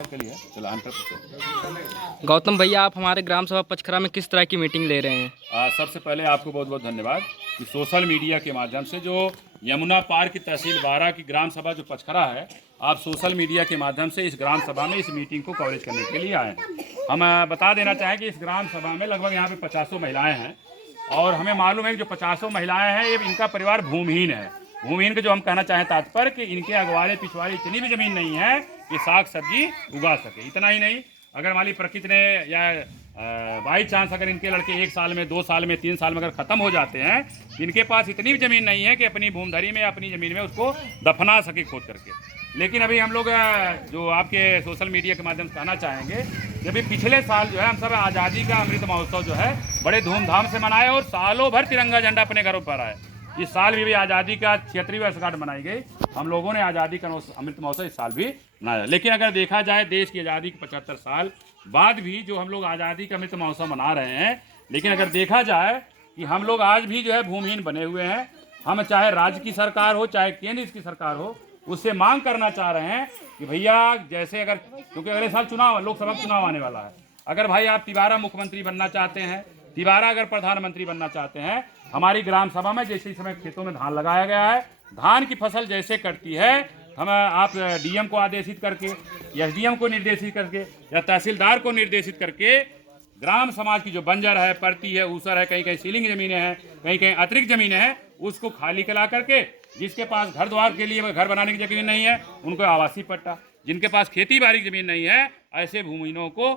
के लिए गौतम भैया, आप हमारे ग्राम सभा पचखरा में किस तरह की मीटिंग ले रहे हैं? सबसे पहले आपको बहुत बहुत धन्यवाद कि सोशल मीडिया के माध्यम से जो यमुना पार की तहसील बारा की ग्राम सभा जो पचखरा है, आप सोशल मीडिया के माध्यम से इस ग्राम सभा में इस मीटिंग को कवरेज करने के लिए आए। हम बता देना चाहें कि इस ग्राम सभा में लगभग यहाँ पे 50 महिलाएँ हैं और हमें मालूम है कि जो 50 महिलाएँ हैं, ये इनका परिवार भूमिहीन है। भूमिहीन के जो हम कहना चाहें तात्पर्य कि इनके अगवाड़े पिछवाड़े इतनी भी ज़मीन नहीं है कि साग सब्जी उगा सके। इतना ही नहीं, अगर मान ली प्रकृति ने या बाई चांस अगर इनके लड़के 1 साल में 2 साल में 3 साल में अगर ख़त्म हो जाते हैं, इनके पास इतनी भी ज़मीन नहीं है कि अपनी भूमधरी में अपनी ज़मीन में उसको दफना सके खोद करके। लेकिन अभी हम लोग जो आपके सोशल मीडिया के माध्यम से कहना चाहेंगे, जब पिछले साल जो है हम सब आज़ादी का अमृत महोत्सव जो है बड़े धूमधाम से मनाए और सालों भर तिरंगा झंडा अपने घरों पर आए। इस साल भी आज़ादी का 76वीं वर्षगांठ मनाई गई। हम लोगों ने आज़ादी का अमृत महोत्सव इस साल भी मनाया। लेकिन अगर देखा जाए देश की आज़ादी के 75 साल बाद भी जो हम लोग आज़ादी का अमृत महोत्सव मना रहे हैं, लेकिन अगर देखा जाए कि हम लोग आज भी जो है भूमिहीन बने हुए हैं। हम चाहे राज्य की सरकार हो चाहे केंद्र की सरकार हो, उससे मांग करना चाह रहे हैं कि भैया जैसे अगर, क्योंकि अगले साल चुनाव लोकसभा चुनाव आने वाला है, अगर भाई आप तिबारा मुख्यमंत्री बनना चाहते हैं, तिबारा अगर प्रधानमंत्री बनना चाहते हैं, हमारी ग्राम सभा में जैसे इस समय खेतों में धान लगाया गया है, धान की फसल जैसे कटती है, हम आप डीएम को आदेशित करके, एसडीएम को निर्देशित करके या तहसीलदार को निर्देशित करके ग्राम समाज की जो बंजर है, परती है, ऊसर है, कहीं कहीं सीलिंग ज़मीनें हैं, कहीं कहीं अतिरिक्त ज़मीनें हैं, उसको खाली करा करके, जिसके पास घर द्वार के लिए घर बनाने की जमीन नहीं है उनको आवासीय पट्टा, जिनके पास खेती बाड़ी की ज़मीन नहीं है, ऐसे भूमिहीनों को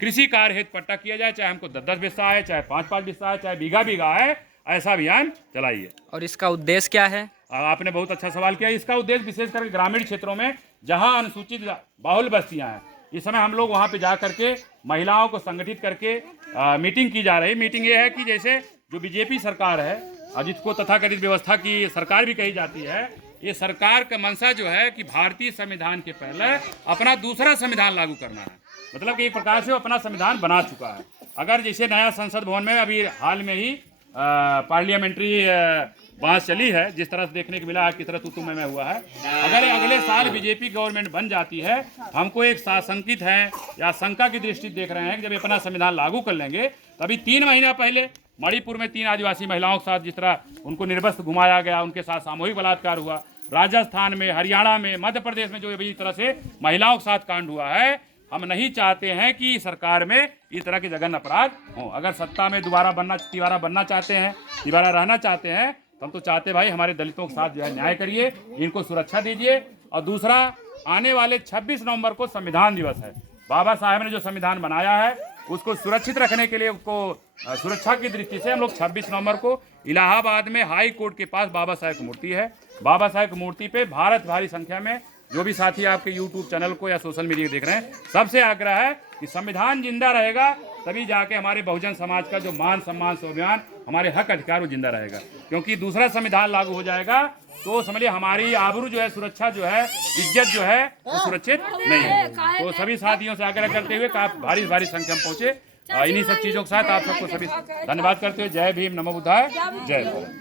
कृषि कार्य हेतु पट्टा किया जाए। चाहे हमको 10-10 बिस्सा है, चाहे 5-5 बिस्सा है, चाहे बीघा बीघा है, ऐसा अभियान चलाइए। और इसका उद्देश्य क्या है? आपने बहुत अच्छा सवाल किया। इसका उद्देश्य विशेष करके ग्रामीण क्षेत्रों में जहां अनुसूचित बाहुल बस्तियां हैं, इस समय हम लोग वहां पे जा करके महिलाओं को संगठित करके मीटिंग की जा रही। मीटिंग ये है कि जैसे जो बीजेपी सरकार है, जिसको तथाकथित व्यवस्था की सरकार भी कही जाती है, ये सरकार का मंशा जो है कि भारतीय संविधान के पहले अपना दूसरा संविधान लागू करना है। मतलब कि एक प्रकार से वो अपना संविधान बना चुका है। अगर जैसे नया संसद भवन में अभी हाल में ही पार्लियामेंट्री बहस चली है, जिस तरह से देखने को मिला है किस तरह तू में हुआ है, अगर अगले साल बीजेपी गवर्नमेंट बन जाती है, हमको एक साशंकित है या शंका की दृष्टि देख रहे हैं कि जब अपना संविधान लागू कर लेंगे, तभी 3 महीना पहले मणिपुर में 3 आदिवासी महिलाओं के साथ जिस तरह उनको निर्वस्त्र घुमाया गया, उनके साथ सामूहिक बलात्कार हुआ, राजस्थान में, हरियाणा में, मध्य प्रदेश में जो अभी इस तरह से महिलाओं के साथ कांड हुआ है, हम नहीं चाहते हैं कि सरकार में इस तरह के जघन्य अपराध हों। अगर सत्ता में तिबारा बनना चाहते हैं, तिबारा रहना चाहते हैं, तो हम तो चाहते भाई हमारे दलितों के साथ जो है न्याय करिए, इनको सुरक्षा दीजिए। और दूसरा, आने वाले 26 नवंबर को संविधान दिवस है। बाबा साहेब ने जो संविधान बनाया है उसको सुरक्षित रखने के लिए, उसको सुरक्षा की दृष्टि से हम लोग 26 नवंबर को इलाहाबाद में हाई कोर्ट के पास बाबा साहेब की मूर्ति है, बाबा साहेब की मूर्ति पे भारत भारी संख्या में जो भी साथी आपके यूट्यूब चैनल को या सोशल मीडिया देख रहे हैं, सबसे आग्रह है कि संविधान जिंदा रहेगा तभी जाके हमारे बहुजन समाज का जो मान सम्मान स्वाभिमान, हमारे हक अधिकार वो जिंदा रहेगा। क्योंकि दूसरा संविधान लागू हो जाएगा तो समझिए हमारी आबरू जो है, सुरक्षा जो है, इज्जत जो है वो सुरक्षित नहीं है। तो सभी साथियों से आग्रह करते हुए कि आप भारी भारी संख्या में पहुंचे। इन्हीं सब चीज़ों के साथ आप सबको सभी धन्यवाद करते हुए जय भीम, नमो बुद्धाय, जय भारत।